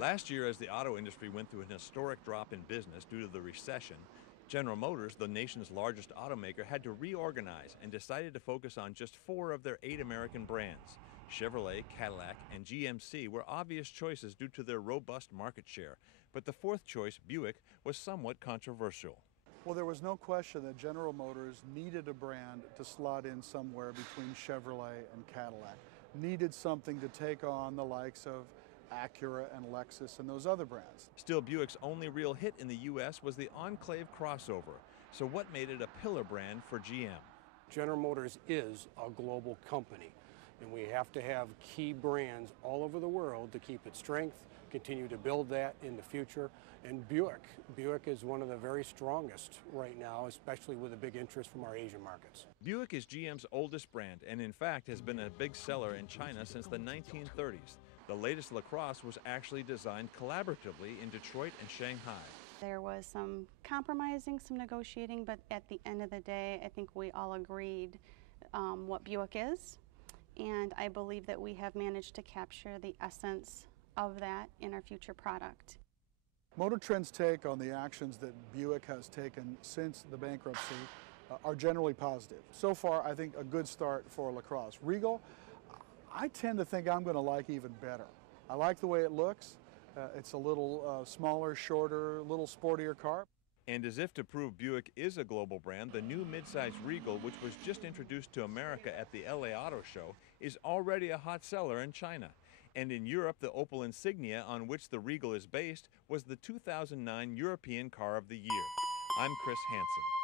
Last year, as the auto industry went through an historic drop in business due to the recession, General Motors, the nation's largest automaker, had to reorganize and decided to focus on just 4 of their 8 American brands. Chevrolet, Cadillac, and GMC were obvious choices due to their robust market share, but the 4th choice, Buick, was somewhat controversial. Well, there was no question that General Motors needed a brand to slot in somewhere between Chevrolet and Cadillac. Needed something to take on the likes of Acura and Lexus and those other brands. Still, Buick's only real hit in the U.S. was the Enclave crossover. So what made it a pillar brand for GM? General Motors is a global company, and we have to have key brands all over the world to keep its strength, continue to build that in the future. And Buick is one of the very strongest right now, especially with a big interest from our Asian markets. Buick is GM's oldest brand and in fact has been a big seller in China since the 1930s. The latest LaCrosse was actually designed collaboratively in Detroit and Shanghai. There was some compromising, some negotiating, but at the end of the day, I think we all agreed what Buick is, and I believe that we have managed to capture the essence of that in our future product. Motor Trend's take on the actions that Buick has taken since the bankruptcy are generally positive. So far, I think a good start for LaCrosse. Regal, I tend to think I'm going to like even better. I like the way it looks. It's a little smaller, shorter, little sportier car. And as if to prove Buick is a global brand, the new midsize Regal, which was just introduced to America at the LA Auto Show, is already a hot seller in China. And in Europe, the Opel Insignia, on which the Regal is based, was the 2009 European Car of the Year. I'm Chris Hansen.